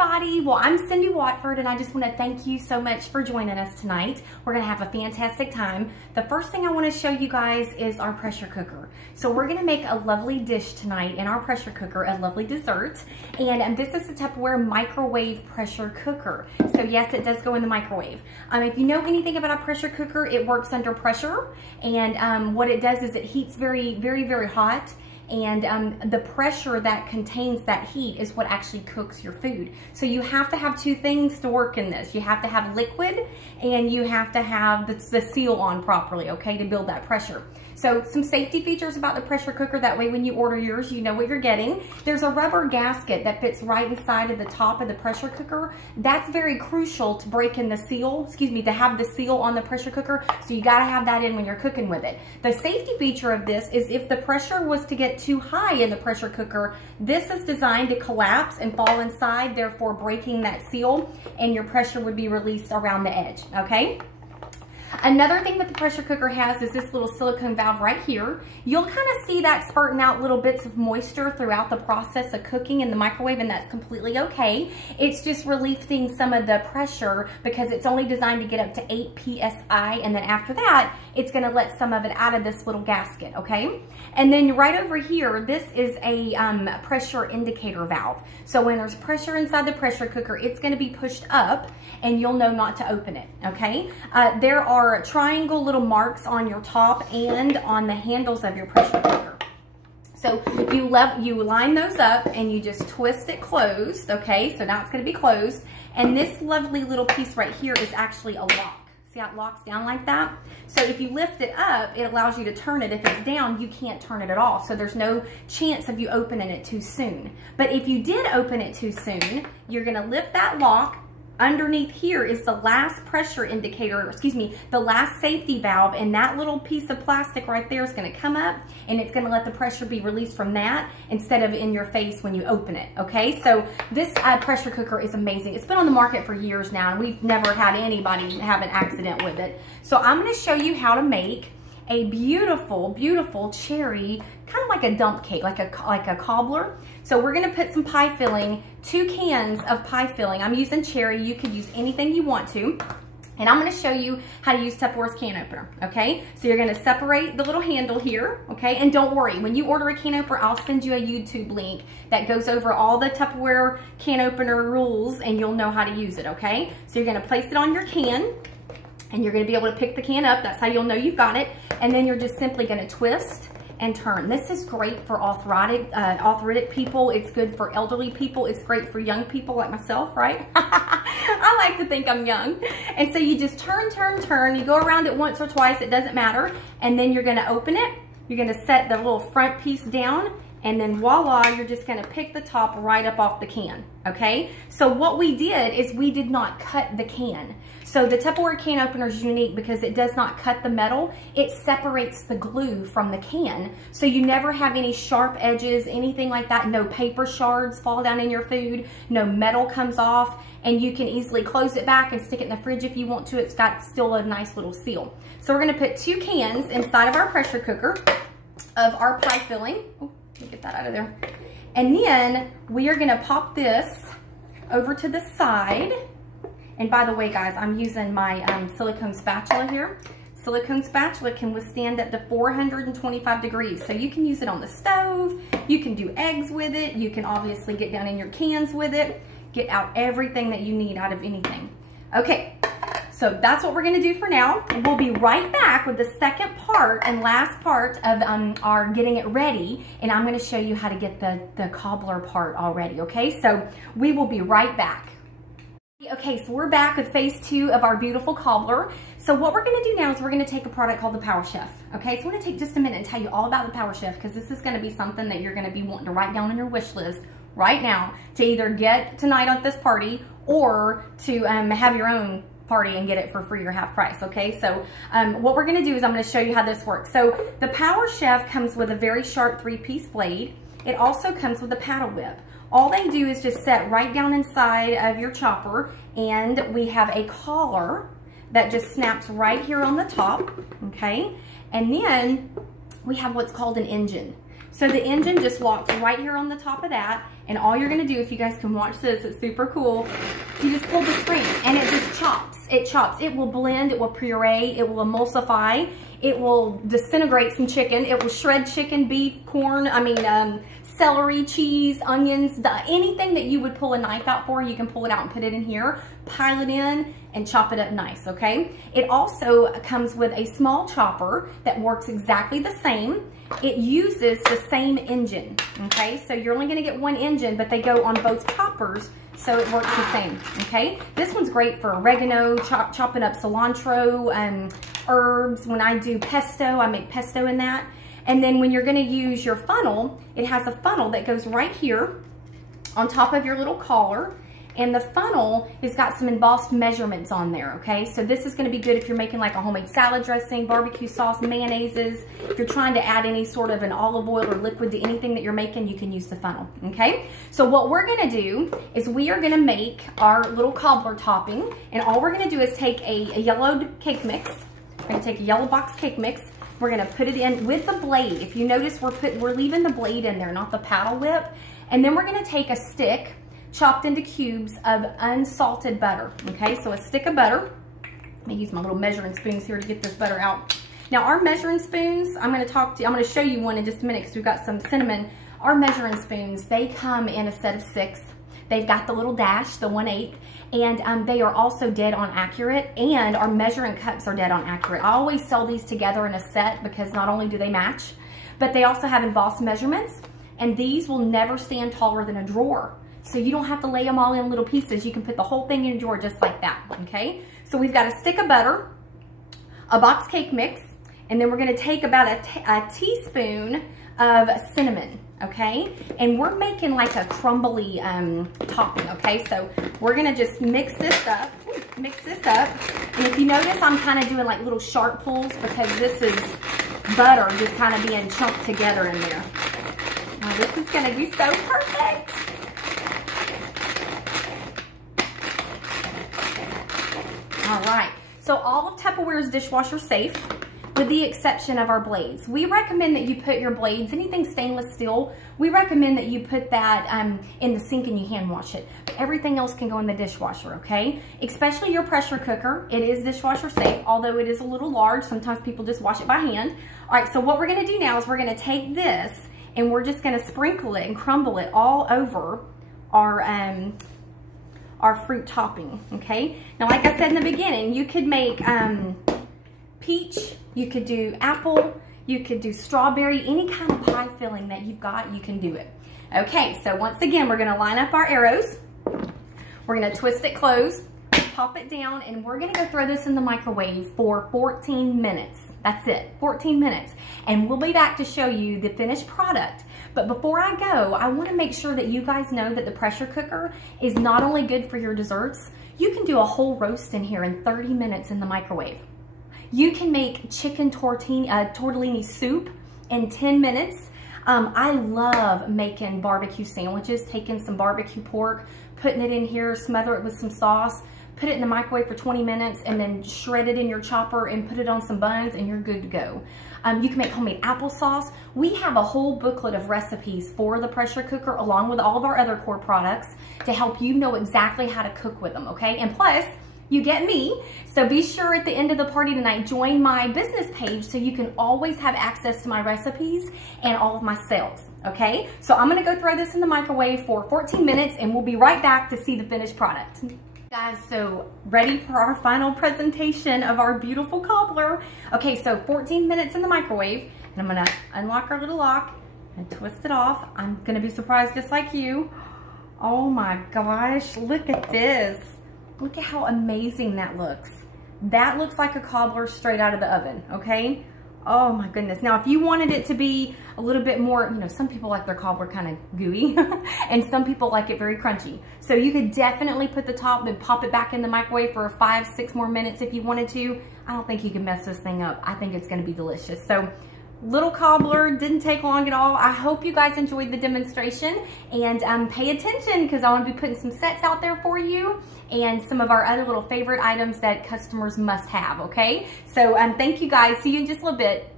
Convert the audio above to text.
everybody. Well, I'm Cindy Watford, and I just want to thank you so much for joining us tonight. We're going to have a fantastic time. The first thing I want to show you guys is our pressure cooker. So we're going to make a lovely dish tonight in our pressure cooker, a lovely dessert. And this is the Tupperware microwave pressure cooker. So yes, it does go in the microwave. If you know anything about a pressure cooker, it works under pressure. And what it does is it heats very, very, very hot. And the pressure that contains that heat is what actually cooks your food. So you have to have two things to work in this. You have to have liquid and you have to have the seal on properly, okay, to build that pressure. So some safety features about the pressure cooker, that way when you order yours, you know what you're getting. There's a rubber gasket that fits right inside of the top of the pressure cooker. That's very crucial to break in the seal, to have the seal on the pressure cooker. So you gotta have that in when you're cooking with it. The safety feature of this is if the pressure was to get too high in the pressure cooker, this is designed to collapse and fall inside, therefore breaking that seal, and your pressure would be released around the edge, okay? Another thing that the pressure cooker has is this little silicone valve right here. You'll kind of see that spurting out little bits of moisture throughout the process of cooking in the microwave, and that's completely okay. It's just relieving some of the pressure because it's only designed to get up to 8 PSI, and then after that, it's gonna let some of it out of this little gasket, okay? And then right over here, this is a pressure indicator valve. So when there's pressure inside the pressure cooker, it's gonna be pushed up, and you'll know not to open it, okay? There are triangle little marks on your top and on the handles of your pressure cooker. So you line those up and you just twist it closed, okay? So now it's gonna be closed. And this lovely little piece right here is actually a lock. See how it locks down like that? So if you lift it up, it allows you to turn it. If it's down, you can't turn it at all. So there's no chance of you opening it too soon. But if you did open it too soon, you're gonna lift that lock. Underneath here is the last pressure indicator, the last safety valve, and that little piece of plastic right there is gonna come up and it's gonna let the pressure be released from that instead of in your face when you open it, okay? So this pressure cooker is amazing. It's been on the market for years now and we've never had anybody have an accident with it. So I'm gonna show you how to make a beautiful, beautiful cherry, kind of like a dump cake, like a cobbler. So we're gonna put some pie filling, 2 cans of pie filling. I'm using cherry, you could use anything you want to. And I'm gonna show you how to use Tupperware's can opener, okay? So you're gonna separate the little handle here, okay? And don't worry, when you order a can opener, I'll send you a YouTube link that goes over all the Tupperware can opener rules and you'll know how to use it, okay? So you're gonna place it on your can, and you're gonna be able to pick the can up. That's how you'll know you've got it. And then you're just simply gonna twist and turn. This is great for arthritic people. It's good for elderly people. It's great for young people like myself, right? I like to think I'm young. And so you just turn, turn, turn. You go around it once or twice, it doesn't matter. And then you're gonna open it. You're gonna set the little front piece down, and then voila, you're just gonna pick the top right up off the can, okay? So what we did is we did not cut the can. So the Tupperware can opener is unique because it does not cut the metal. It separates the glue from the can. So you never have any sharp edges, anything like that. No paper shards fall down in your food. No metal comes off. And you can easily close it back and stick it in the fridge if you want to. It's got still a nice little seal. So we're gonna put 2 cans inside of our pressure cooker of our pie filling. Oh, let me get that out of there. And then we are gonna pop this over to the side. And by the way, guys, I'm using my silicone spatula here. Silicone spatula can withstand up to 425 degrees. So you can use it on the stove. You can do eggs with it. You can obviously get down in your cans with it. Get out everything that you need out of anything. Okay, so that's what we're gonna do for now. We'll be right back with the second part and last part of our getting it ready. And I'm gonna show you how to get the cobbler part already, okay? So we will be right back. Okay, so we're back with phase 2 of our beautiful cobbler. So what we're gonna do now is we're gonna take a product called the Power Chef. Okay, so I'm gonna take just a minute and tell you all about the Power Chef because this is gonna be something that you're gonna be wanting to write down on your wish list right now to either get tonight at this party or to have your own party and get it for free or half price, okay? So what we're gonna do is I'm gonna show you how this works. So the Power Chef comes with a very sharp 3-piece blade. It also comes with a paddle whip. All they do is just set right down inside of your chopper, and we have a collar that just snaps right here on the top, okay? And then we have what's called an engine. So the engine just locks right here on the top of that. And all you're gonna do, if you guys can watch this, it's super cool. You just pull the spring and it just chops. It chops. It will blend, it will puree, it will emulsify, it will disintegrate some chicken, it will shred chicken, beef, corn, celery, cheese, onions, anything that you would pull a knife out for, you can pull it out and put it in here, pile it in, and chop it up nice, okay? It also comes with a small chopper that works exactly the same. It uses the same engine, okay? So you're only gonna get one engine, but they go on both choppers, so it works the same, okay? This one's great for oregano, chopping up cilantro, herbs. When I do pesto, I make pesto in that. And then when you're gonna use your funnel, it has a funnel that goes right here on top of your little collar. And the funnel has got some embossed measurements on there, okay? So this is gonna be good if you're making like a homemade salad dressing, barbecue sauce, mayonnaises. If you're trying to add any sort of an olive oil or liquid to anything that you're making, you can use the funnel, okay? So what we're gonna do is we are gonna make our little cobbler topping, and all we're gonna do is take a yellowed cake mix. We're gonna take a yellow box cake mix. We're gonna put it in with the blade. If you notice, we're leaving the blade in there, not the paddle whip. And then we're gonna take a stick chopped into cubes of unsalted butter, okay? So a stick of butter. Let me use my little measuring spoons here to get this butter out. Now our measuring spoons, I'm gonna show you one in just a minute because we've got some cinnamon. Our measuring spoons, they come in a set of 6. They've got the little dash, the 1/8, and they are also dead on accurate, and our measuring cups are dead on accurate. I always sell these together in a set because not only do they match, but they also have embossed measurements, and these will never stand taller than a drawer. So you don't have to lay them all in little pieces. You can put the whole thing in a drawer just like that, okay? So we've got a stick of butter, a box cake mix, and then we're gonna take about a teaspoon of cinnamon, okay? And we're making like a crumbly topping, okay? So we're gonna just mix this up. And if you notice, I'm kind of doing like little sharp pulls because this is butter just kind of being chunked together in there. Now this is gonna be so perfect. All right, so all of Tupperware is dishwasher safe, with the exception of our blades. We recommend that you put your blades, anything stainless steel, we recommend that you put that in the sink and you hand wash it. But everything else can go in the dishwasher, okay? Especially your pressure cooker. It is dishwasher safe, although it is a little large. Sometimes people just wash it by hand. All right, so what we're gonna do now is we're gonna take this and we're just gonna sprinkle it and crumble it all over our fruit topping, okay? Now, like I said in the beginning, you could make peach, you could do apple, you could do strawberry, any kind of pie filling that you've got, you can do it. Okay, so once again, we're gonna line up our arrows. We're gonna twist it closed, pop it down, and we're gonna go throw this in the microwave for 14 minutes. That's it, 14 minutes. And we'll be back to show you the finished product. But before I go, I wanna make sure that you guys know that the pressure cooker is not only good for your desserts, you can do a whole roast in here in 30 minutes in the microwave. You can make chicken tortellini soup in 10 minutes. I love making barbecue sandwiches, taking some barbecue pork, putting it in here, smother it with some sauce, put it in the microwave for 20 minutes, and then shred it in your chopper and put it on some buns, and you're good to go. You can make homemade applesauce. We have a whole booklet of recipes for the pressure cooker along with all of our other core products to help you know exactly how to cook with them, okay? And plus, you get me. So be sure at the end of the party tonight, join my business page so you can always have access to my recipes and all of my sales, okay? So I'm gonna go throw this in the microwave for 14 minutes and we'll be right back to see the finished product. Guys, so ready for our final presentation of our beautiful cobbler. Okay, so 14 minutes in the microwave, and I'm gonna unlock our little lock and twist it off. I'm gonna be surprised just like you. Oh my gosh, look at this. Look at how amazing that looks. That looks like a cobbler straight out of the oven, okay? Oh my goodness. Now, if you wanted it to be a little bit more, you know, some people like their cobbler kind of gooey and some people like it very crunchy. So you could definitely put the top and pop it back in the microwave for 5, 6 more minutes if you wanted to. I don't think you can mess this thing up. I think it's gonna be delicious. So little cobbler, didn't take long at all. I hope you guys enjoyed the demonstration, and pay attention because I want to be putting some sets out there for you and some of our other little favorite items that customers must have, okay? So thank you guys. See you in just a little bit.